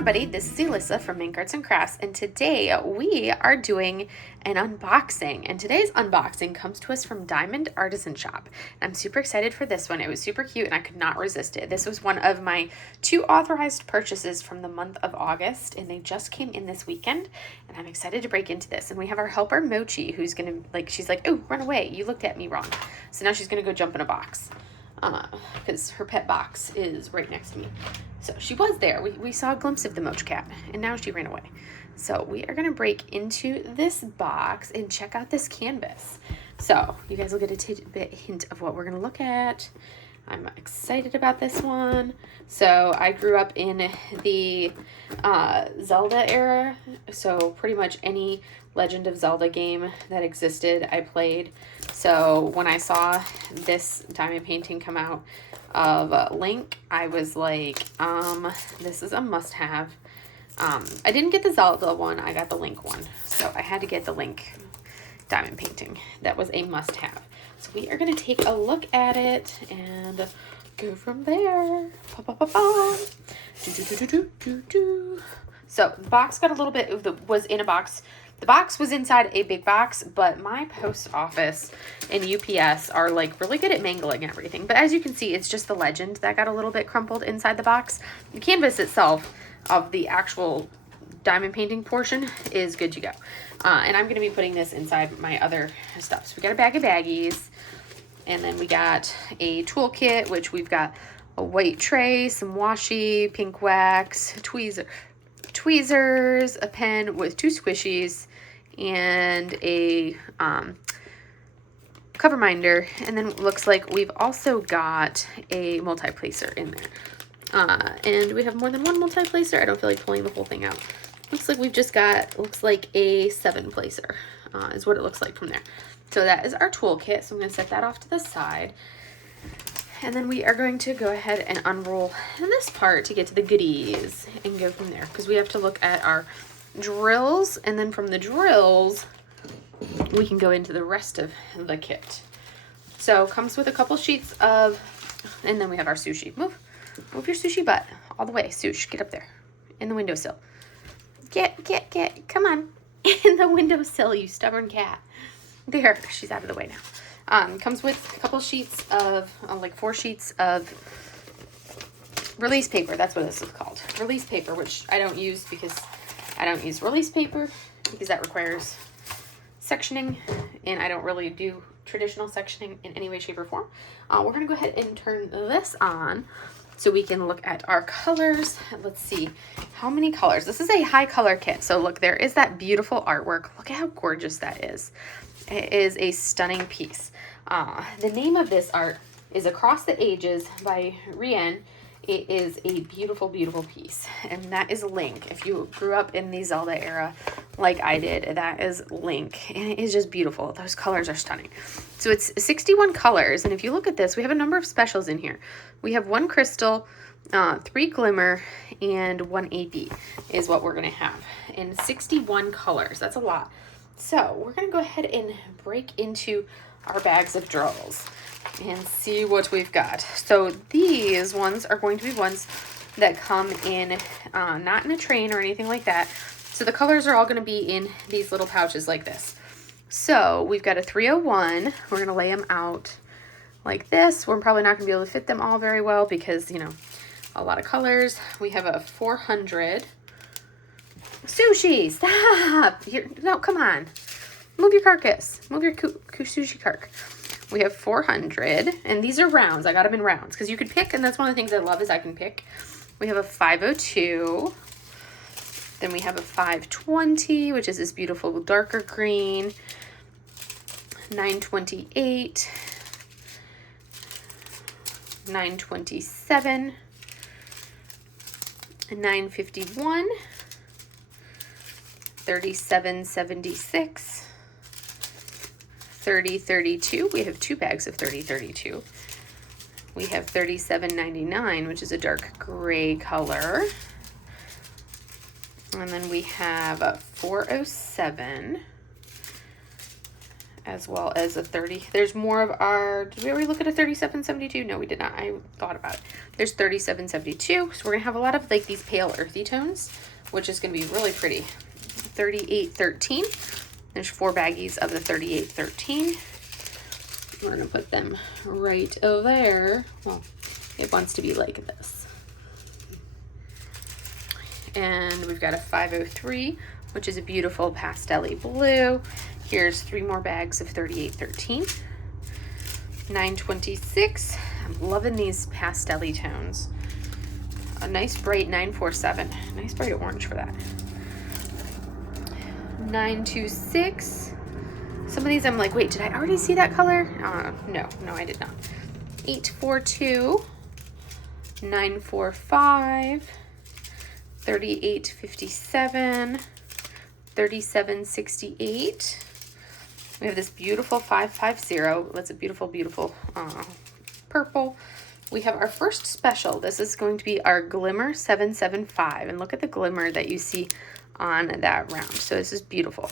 everybody, this is Alyssa from Mink Arts and Crafts, and today we are doing an unboxing. And today's unboxing comes to us from Diamond Artisan Shop. I'm super excited for this one. It was super cute and I could not resist it. This was one of my 2 authorized purchases from the month of August, and they just came in this weekend, and I'm excited to break into this. And we have our helper Mochi, who's gonna, she's like, oh, run away, you looked at me wrong. So now she's gonna go jump in a box. Because her pet box is right next to me. So she was there. We saw a glimpse of the Moch cat, and now she ran away. So we are going to break into this box and check out this canvas. So you guys will get a tidbit hint of what we're going to look at. I'm excited about this one. So I grew up in the Zelda era, so pretty much any Legend of Zelda game that existed, I played. So when I saw this diamond painting come out of Link, I was like, this is a must-have. I didn't get the Zelda one, I got the Link one. So I had to get the Link diamond painting. That was a must-have. So we are going to take a look at it and go from there. So the box got a little bit, was in a box. The box was inside a big box, but my post office and UPS are like really good at mangling everything. But as you can see, it's just the legend that got a little bit crumpled inside the box. The canvas itself of the actual diamond painting portion is good to go. And I'm going to be putting this inside my other stuff. So we got a bag of baggies, and then we got a toolkit, which we've got a white tray, some washi, pink wax, tweezers, a pen with 2 squishies, and a cover minder. And then it looks like we've also got a multi-placer in there. And we have more than one multi-placer. I don't feel like pulling the whole thing out. Looks like we've just got, looks like a 7-placer is what it looks like from there. So that is our toolkit. So I'm going to set that off to the side. And then we are going to go ahead and unroll this part to get to the goodies and go from there. Because we have to look at our drills. And then from the drills, we can go into the rest of the kit. So comes with a couple sheets of, and then we have our sushi. Move your sushi butt all the way. Sush, get up there in the windowsill. Get, come on. In the windowsill, you stubborn cat. There, she's out of the way now. Comes with a couple sheets of, like 4 sheets of release paper. That's what this is called. Release paper, which I don't use because I don't use release paper because that requires sectioning, and I don't really do traditional sectioning in any way, shape, or form. We're going to go ahead and turn this on so we can look at our colors. Let's see how many colors. This is a high color kit. So look, there is that beautiful artwork. Look at how gorgeous that is. It is a stunning piece. The name of this art is Across the Ages by Rhien. It is a beautiful, beautiful piece. And that is Link. If you grew up in the Zelda era like I did, that is Link. And it is just beautiful. Those colors are stunning. So it's 61 colors. And if you look at this, we have a number of specials in here. We have 1 crystal, 3 glimmer, and 1 AB is what we're going to have. And 61 colors. That's a lot. So we're going to go ahead and break into our bags of drills and see what we've got. So these ones are going to be ones that come in, not in a train or anything like that. So the colors are all going to be in these little pouches like this. So we've got a 301. We're going to lay them out like this. We're probably not going to be able to fit them all very well because, you know, a lot of colors. We have a 400. Sushi, stop! No, come on. Move your carcass. Move your sushi cark. We have 400, and these are rounds. I got them in rounds because you could pick, and that's one of the things I love is I can pick. We have a 502. Then we have a 520, which is this beautiful darker green. 928. 927. 951. 3776. 3032. We have 2 bags of 3032. We have 3799, which is a dark gray color. And then we have a 407, as well as a 30. There's more of our, did we already look at a 3772? No, we did not. I thought about it. There's 3772. So we're gonna have a lot of like these pale earthy tones, which is gonna be really pretty. 3813. There's 4 baggies of the 3813. We're gonna put them right over there. Well, it wants to be like this. And we've got a 503, which is a beautiful pastel-y blue. Here's 3 more bags of 3813. 926. I'm loving these pastel-y tones. A nice bright 947. Nice bright orange for that. 926. Some of these I'm like, wait, did I already see that color? No, I did not. 842. 945. 3857. 3768. We have this beautiful 550. That's a beautiful, beautiful purple. We have our first special. This is going to be our Glimmer 775. And look at the glimmer that you see on that round. So this is beautiful.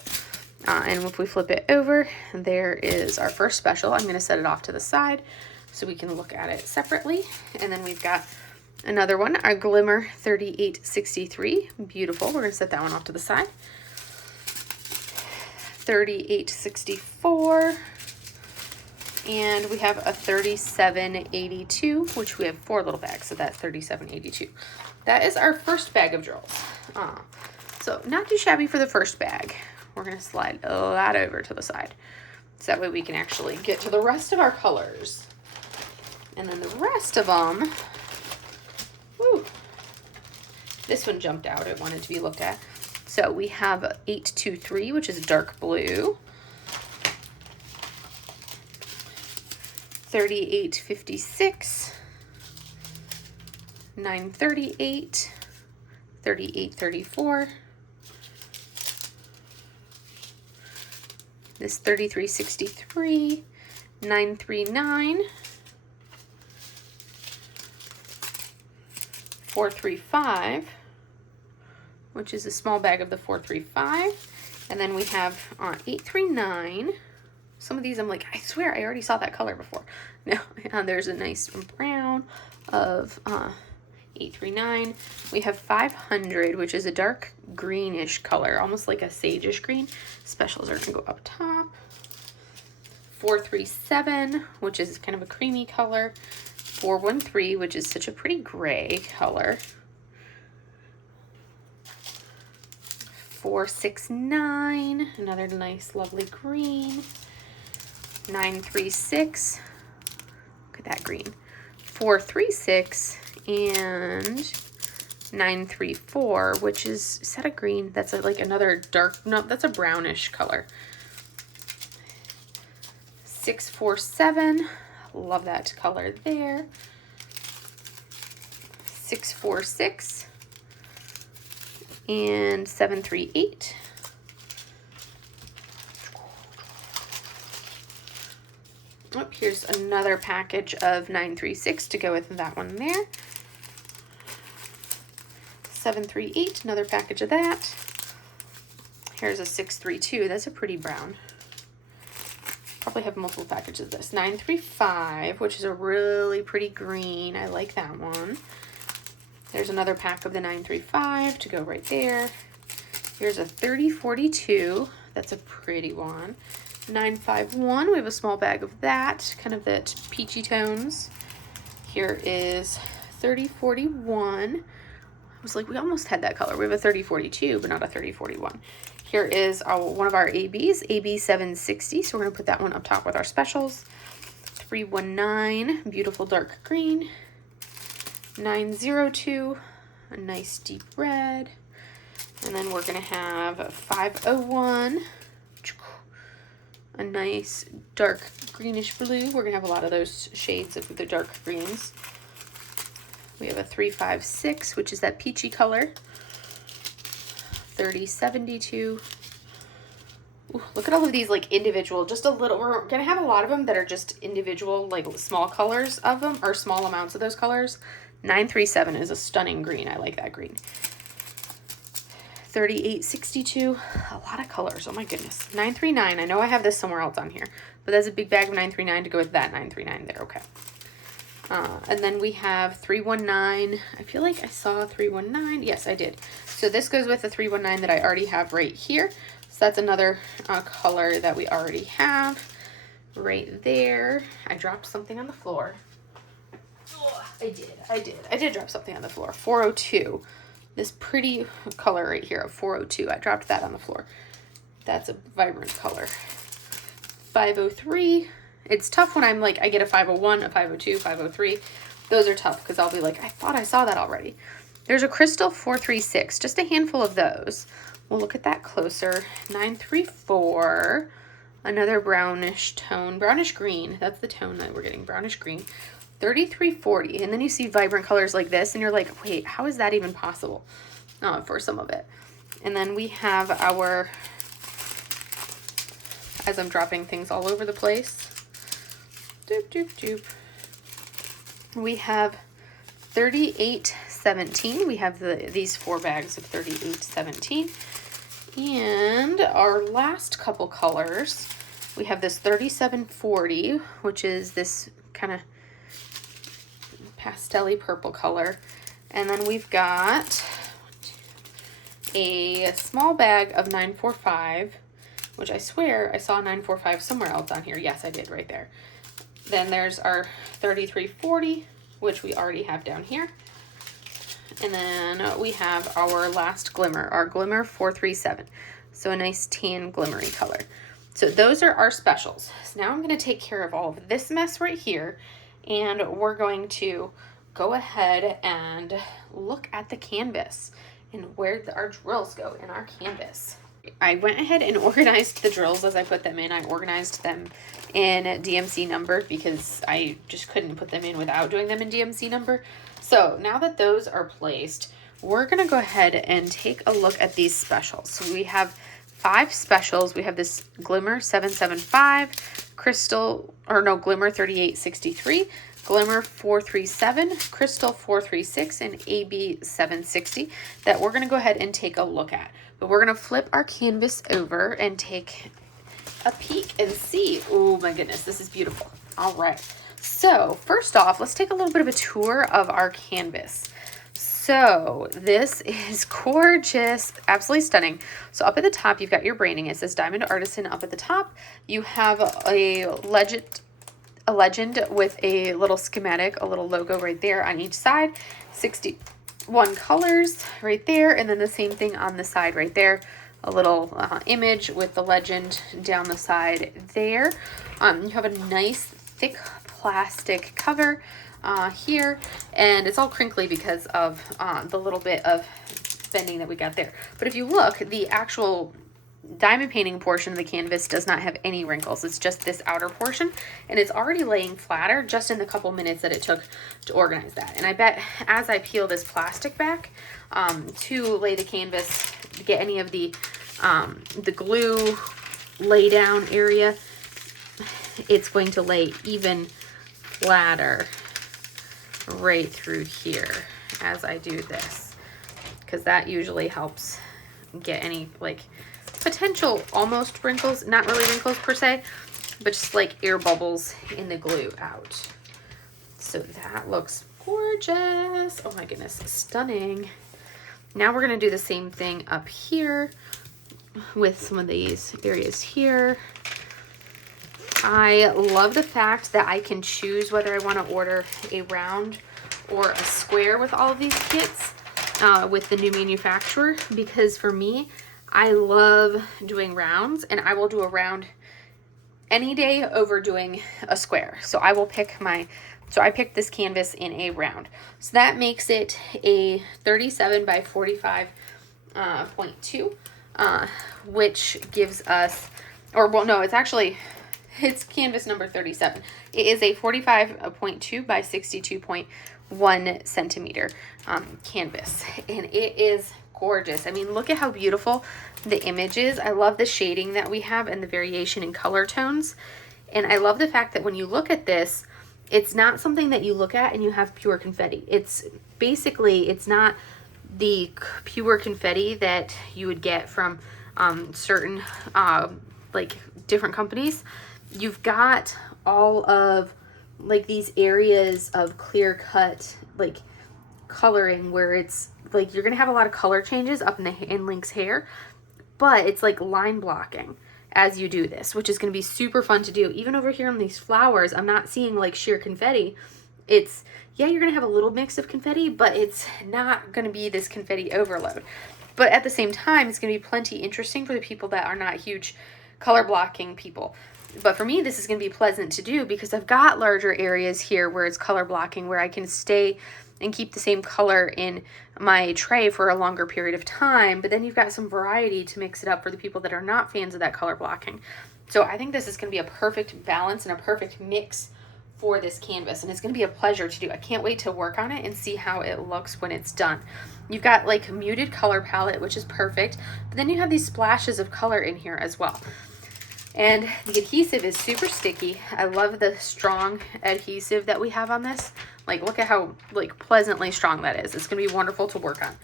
And if we flip it over, there is our first special. I'm going to set it off to the side so we can look at it separately. And then we've got another one, our Glimmer 3863. Beautiful. We're going to set that one off to the side. 3864. And we have a 3782, which we have 4 little bags, so that's 3782. That is our first bag of drills. So not too shabby for the first bag. We're going to slide that over to the side. So that way we can actually get to the rest of our colors. And then the rest of them, woo, this one jumped out. It wanted to be looked at. So we have 823, which is dark blue. 3856, 938, 3834, this 3363, 939, 435, which is a small bag of the 435, and then we have 839. Some of these I'm like, I swear I already saw that color before. No, there's a nice brown of 839. We have 500, which is a dark greenish color, almost like a sage-ish green. Specials are gonna go up top. 437, which is kind of a creamy color. 413, which is such a pretty gray color. 469, another nice lovely green. 936, look at that green. 436 and 934, which is that a green? That's like another dark, no, that's a brownish color. 647, love that color there. 646 and 738. Oh, here's another package of 936 to go with that one there. 738, another package of that. Here's a 632. That's a pretty brown. Probably have multiple packages of this. 935, which is a really pretty green. I like that one. There's another pack of the 935 to go right there. Here's a 3042. That's a pretty one. 951, we have a small bag of that, kind of that peachy tones. Here is 3041. I was like, we almost had that color. We have a 3042, but not a 3041. Here is one of our ABs, AB 760. So we're gonna put that one up top with our specials. 319, beautiful dark green. 902, a nice deep red. And then we're gonna have 501. A nice dark greenish blue. We're gonna have a lot of those shades of the dark greens. We have a 356, which is that peachy color. 3072. Ooh, look at all of these like individual, just a little, we're gonna have a lot of them that are just individual, like small colors of them, or small amounts of those colors. 937 is a stunning green. I like that green. 38.62. A lot of colors. Oh my goodness. 939. I know I have this somewhere else on here, but that's a big bag of 939 to go with that 939 there. Okay. And then we have 319. I feel like I saw 319. Yes, I did. So this goes with the 319 that I already have right here. So that's another color that we already have right there. I dropped something on the floor. Oh, I did drop something on the floor. 402. This pretty color right here of 402. I dropped that on the floor. That's a vibrant color. 503. It's tough when I'm like, I get a 501, a 502, 503. Those are tough because I'll be like, I thought I saw that already. There's a crystal 436, just a handful of those. We'll look at that closer. 934, another brownish tone, brownish green. That's the tone that we're getting, brownish green. 3340, and then you see vibrant colors like this, and you're like, wait, how is that even possible? For some of it. And then we have our, as I'm dropping things all over the place, doop, doop, doop. We have 3817. We have these 4 bags of 3817. And our last couple colors, we have this 3740, which is this kind of pastel-y purple color. And then we've got a small bag of 945, which I swear I saw 945 somewhere else on here. Yes, I did right there. Then there's our 3340, which we already have down here. And then we have our last glimmer, our glimmer 437. So a nice tan glimmery color. So those are our specials. So now I'm going to take care of all of this mess right here, and we're going to go ahead and look at the canvas and where our drills go in our canvas. I went ahead and organized the drills as I put them in. I organized them in DMC number because I just couldn't put them in without doing them in DMC number. So now that those are placed, we're going to go ahead and take a look at these specials. So we have 5 specials. We have this Glimmer 775, Glimmer 3863, Glimmer 437, Crystal 436, and AB 760 that we're going to go ahead and take a look at. But we're going to flip our canvas over and take a peek and see. Oh my goodness, this is beautiful. All right. So first off, let's take a little bit of a tour of our canvas. So this is gorgeous, absolutely stunning. So up at the top, you've got your branding. It says Diamond Artisan up at the top. You have a legend with a little schematic, a little logo right there on each side. 61 colors right there, and then the same thing on the side right there. A little image with the legend down the side there. You have a nice thick plastic cover here, and it's all crinkly because of the little bit of bending that we got there. But if you look, the actual diamond painting portion of the canvas does not have any wrinkles. It's just this outer portion, and it's already laying flatter just in the couple minutes that it took to organize that. And I bet as I peel this plastic back to lay the canvas, to get any of the glue lay down area, it's going to lay even flatter right through here as I do this, because that usually helps get any like potential almost wrinkles, not really wrinkles per se, but just like air bubbles in the glue out. So that looks gorgeous. Oh my goodness, stunning. Now we're going to do the same thing up here with some of these areas here. I love the fact that I can choose whether I want to order a round or a square with all of these kits with the new manufacturer, because for me, I love doing rounds, and I will do a round any day over doing a square. So I will pick I picked this canvas in a round. So that makes it a 37 by 45.2, which gives us, it's canvas number 37. It is a 45.2 by 62.1 centimeter canvas, and it is gorgeous. I mean, look at how beautiful the image is. I love the shading that we have and the variation in color tones. And I love the fact that when you look at this, it's not something that you look at and you have pure confetti. It's basically, it's not the pure confetti that you would get from certain like different companies. You've got all of like these areas of clear cut like coloring where it's like you're gonna have a lot of color changes up in Link's hair, but it's like line blocking as you do this, which is going to be super fun to do. Even over here on these flowers, I'm not seeing like sheer confetti. It's, yeah, you're going to have a little mix of confetti, but it's not going to be this confetti overload. But at the same time, it's going to be plenty interesting for the people that are not huge color blocking people. But for me, this is going to be pleasant to do because I've got larger areas here where it's color blocking, where I can stay and keep the same color in my tray for a longer period of time. But then you've got some variety to mix it up for the people that are not fans of that color blocking. So I think this is going to be a perfect balance and a perfect mix for this canvas, and it's going to be a pleasure to do. I can't wait to work on it and see how it looks when it's done. You've got like a muted color palette, which is perfect, but then you have these splashes of color in here as well. And the adhesive is super sticky. I love the strong adhesive that we have on this. Like, look at how like pleasantly strong that is. It's going to be wonderful to work on.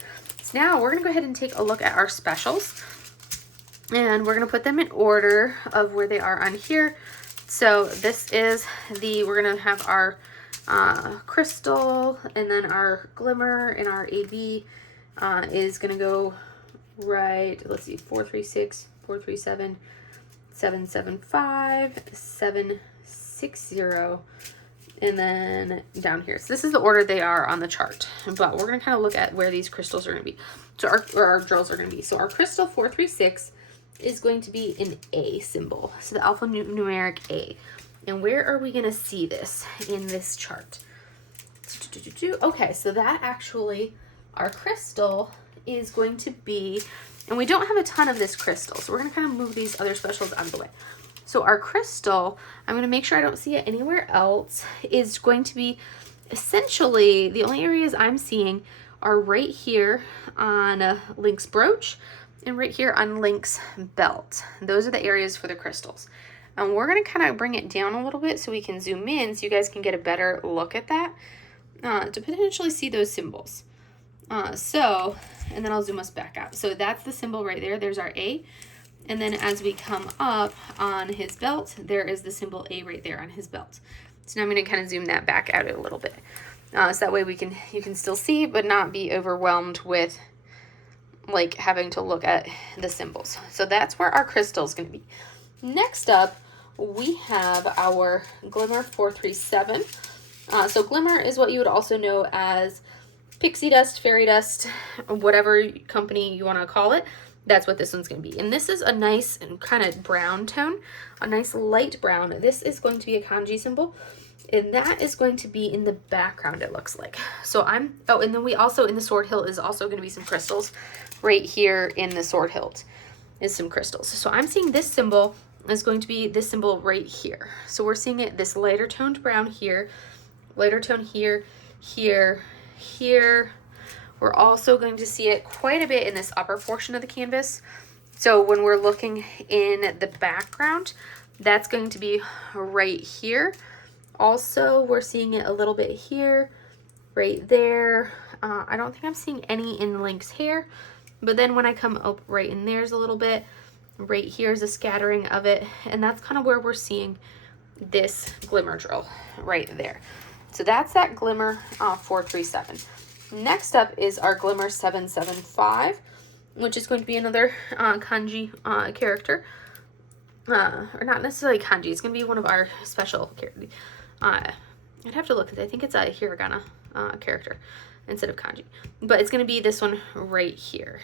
So now we're going to go ahead and take a look at our specials, and we're going to put them in order of where they are on here. So this is we're going to have our crystal, and then our glimmer, and our AB is going to go right, let's see, 436, 437, 775, 760, and then down here. So this is the order they are on the chart, but we're going to kind of look at where these crystals are going to be. So our drills are going to be. So our crystal 436 is going to be an A symbol. So the alphanumeric A. And where are we going to see this in this chart? Okay, so that actually, our crystal is going to be, and we don't have a ton of this crystal, so we're going to kind of move these other specials out of the way. So our crystal, I'm going to make sure I don't see it anywhere else, is going to be essentially, the only areas I'm seeing are right here on Link's brooch and right here on Link's belt. Those are the areas for the crystals. And we're going to kind of bring it down a little bit so we can zoom in so you guys can get a better look at that to potentially see those symbols. And then I'll zoom us back out. So that's the symbol right there. There's our A. And then as we come up on his belt, there is the symbol A right there on his belt. So now I'm going to kind of zoom that back out a little bit. So that way you can still see, but not be overwhelmed with like having to look at the symbols. So that's where our crystal is going to be. Next up, we have our Glimmer 437. So Glimmer is what you would also know as pixie dust, fairy dust, whatever company you want to call it. That's what this one's going to be. And this is a nice kind of brown tone, a nice light brown. This is going to be a kanji symbol, and that is going to be in the background, it looks like. So and then we also, in the sword hilt is also going to be some crystals. Right here in the sword hilt is some crystals. So I'm seeing this symbol is going to be this symbol right here. So we're seeing it, this lighter toned brown here, lighter tone here, here, here. We're also going to see it quite a bit in this upper portion of the canvas. So when we're looking in the background, that's going to be right here. Also, we're seeing it a little bit here, right there. I don't think I'm seeing any in Link's hair, but then when I come up right in there's a little bit, right here's a scattering of it, and that's kind of where we're seeing this glimmer drill right there. So that's that Glimmer 437. Next up is our Glimmer 775, which is going to be another kanji character. Or not necessarily kanji, it's going to be one of our special characters. I'd have to look, I think it's a hiragana character instead of kanji. But it's going to be this one right here,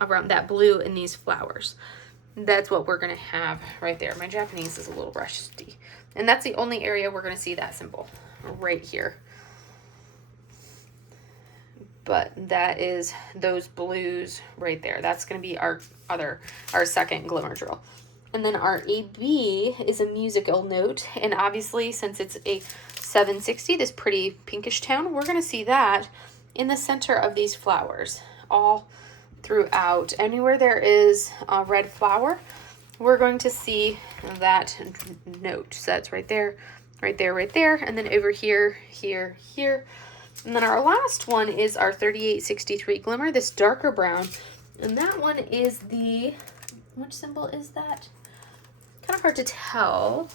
around that blue and these flowers. That's what we're going to have right there. My Japanese is a little rusty. And that's the only area we're going to see that symbol, right here. But that is those blues right there. That's going to be our second glimmer drill. And then our AB is a musical note. And obviously, since it's a 760, this pretty pinkish tone, we're going to see that in the center of these flowers, all throughout. Anywhere there is a red flower, we're going to see that note. So that's right there, right there, right there. And then over here, here, here. And then our last one is our 3863 Glimmer, this darker brown. And that one is the, which symbol is that? Kind of hard to tell.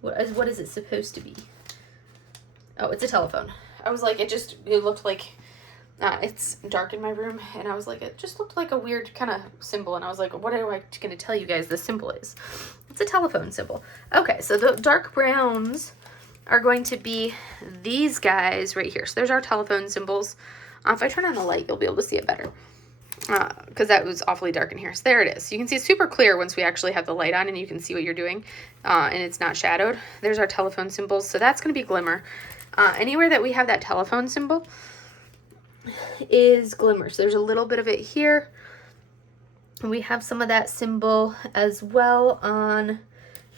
What is it supposed to be? Oh, it's a telephone. I was like, it looked like, it's dark in my room, and I was like, it just looked like a weird kind of symbol, and I was like, what am I going to tell you guys the symbol is? It's a telephone symbol. Okay, so the dark browns are going to be these guys right here. So there's our telephone symbols. If I turn on the light, you'll be able to see it better, because that was awfully dark in here. So there it is. You can see it's super clear once we actually have the light on and you can see what you're doing, and it's not shadowed. There's our telephone symbols. So that's going to be Glimmer. Anywhere that we have that telephone symbol is Glimmer. So there's a little bit of it here. We have some of that symbol as well on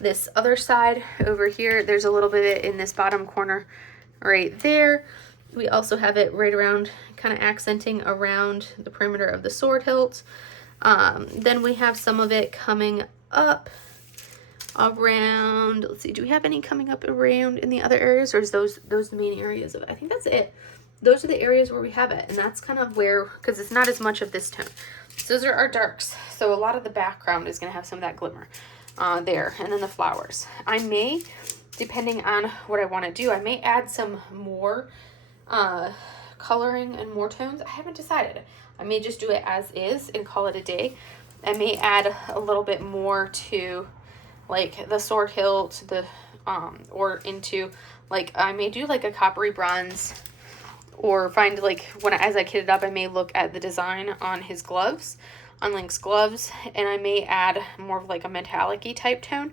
this other side over here. There's a little bit in this bottom corner right there. We also have it right around, kind of accenting around the perimeter of the sword hilt. Then we have some of it coming up around, let's see, do we have any coming up around in the other areas, or is those the main areas of it? I think that's it. Those are the areas where we have it, and that's kind of where, because it's not as much of this tone. So those are our darks. So a lot of the background is going to have some of that glimmer there, and then the flowers. I may, depending on what I want to do, I may add some more coloring and more tones. I haven't decided. I may just do it as is and call it a day. I may add a little bit more to like the sword hilt, the or into like, I may do like a coppery bronze, or find like as I kit it up, I may look at the design on his gloves, on Link's gloves, and I may add more of like a metallic-y type tone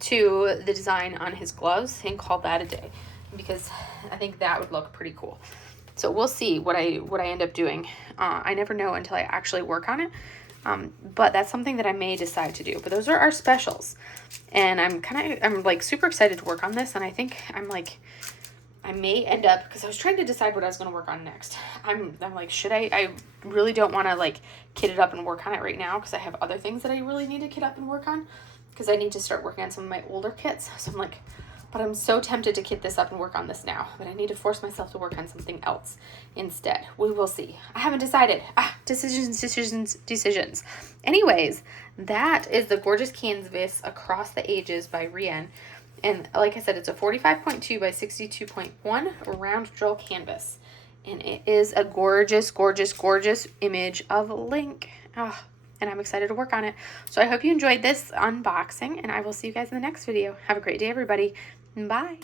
to the design on his gloves and call that a day, because I think that would look pretty cool. So we'll see what I end up doing. I never know until I actually work on it. But that's something that I may decide to do. But those are our specials. And I'm like super excited to work on this. And I think I may end up, because I was trying to decide what I was going to work on next. I'm like, should I really don't want to like kit it up and work on it right now, because I have other things that I really need to kit up and work on, because I need to start working on some of my older kits. So I'm like, but I'm so tempted to kit this up and work on this now, but I need to force myself to work on something else instead. We will see. I haven't decided. Decisions. Anyways, that is the Gorgeous Canvas Across the Ages by Rhien. And like I said, it's a 45.2 by 62.1 round drill canvas. And it is a gorgeous, gorgeous, gorgeous image of Link. Oh, and I'm excited to work on it. So I hope you enjoyed this unboxing, and I will see you guys in the next video. Have a great day, everybody. Bye.